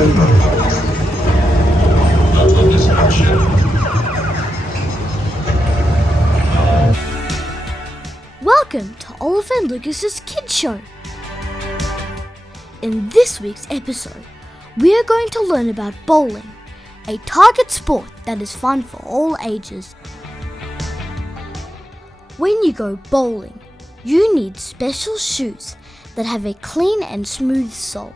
Welcome to Oliver and Lucas's Kids Show. In this week's episode, we are going to learn about bowling, a target sport that is fun for all ages. When you go bowling, you need special shoes that have a clean and smooth sole.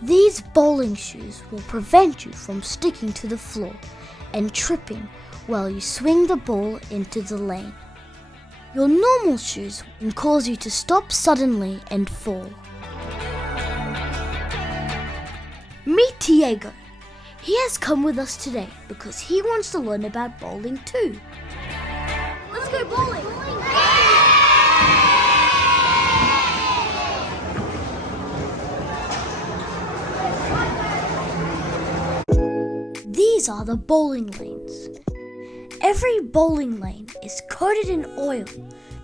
These bowling shoes will prevent you from sticking to the floor and tripping while you swing the ball into the lane. Your normal shoes can cause you to stop suddenly and fall. Meet Diego. He has come with us today because he wants to learn about bowling too. Let's go bowling! These are the bowling lanes. Every bowling lane is coated in oil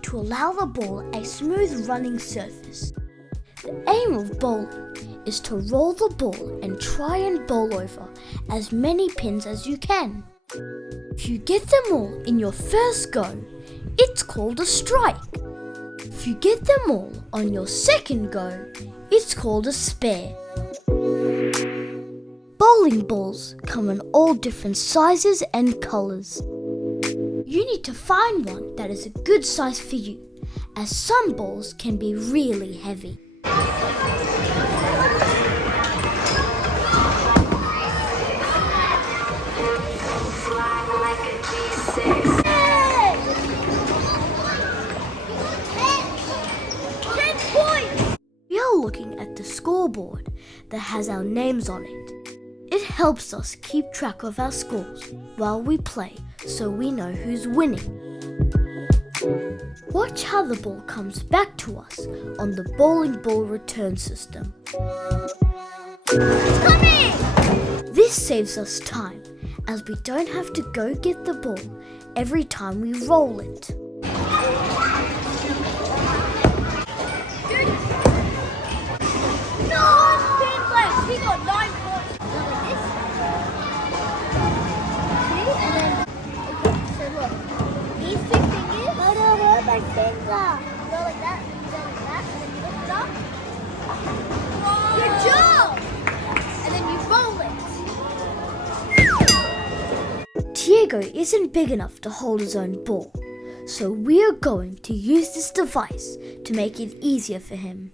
to allow the ball a smooth running surface. The aim of bowling is to roll the ball and try and bowl over as many pins as you can. If you get them all in your first go, it's called a strike. If you get them all on your second go, it's called a spare. Bowling balls come in all different sizes and colours. You need to find one that is a good size for you, as some balls can be really heavy. We are looking at the scoreboard that has our names on it. It helps us keep track of our scores while we play so we know who's winning. Watch how the ball comes back to us on the bowling ball return system. It's coming! This saves us time as we don't have to go get the ball every time we roll it. We got 9 points. So look, these 2 fingers. No, where my fingers are. You go like that, and then you go like that, and then you lift it up. Whoa. Good job! And then you bowl it. Diego isn't big enough to hold his own ball, so we are going to use this device to make it easier for him.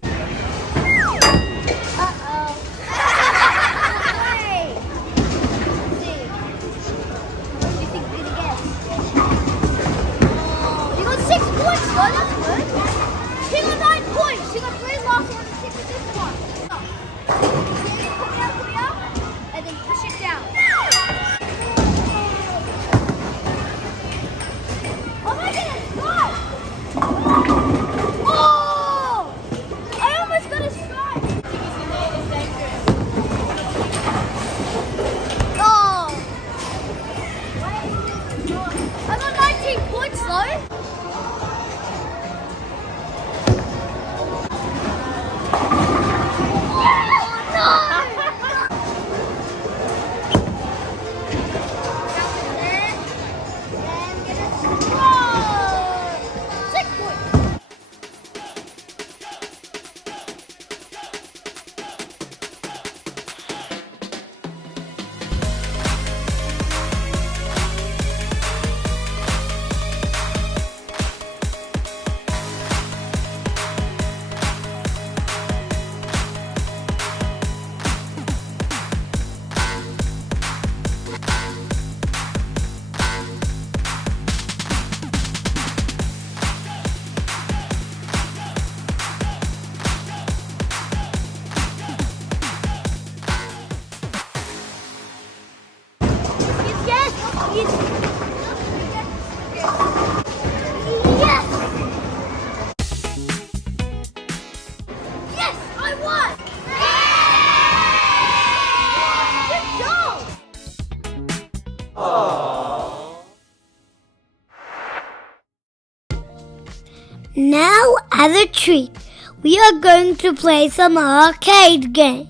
He got 9 points. He got 3 last one and 6 with this one. Come out, and then push it down. Oh my goodness, God! Oh! I almost got a strike. Oh! I got 19 points though. Now, as a treat, we are going to play some arcade games.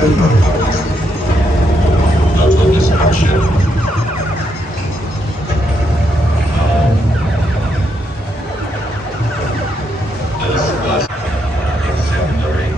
Local destruction. This was exemplary.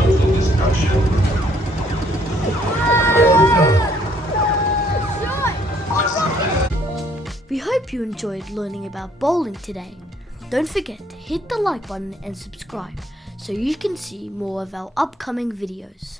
Local destruction. We hope you enjoyed learning about bowling today. Don't forget to hit the like button and subscribe so you can see more of our upcoming videos.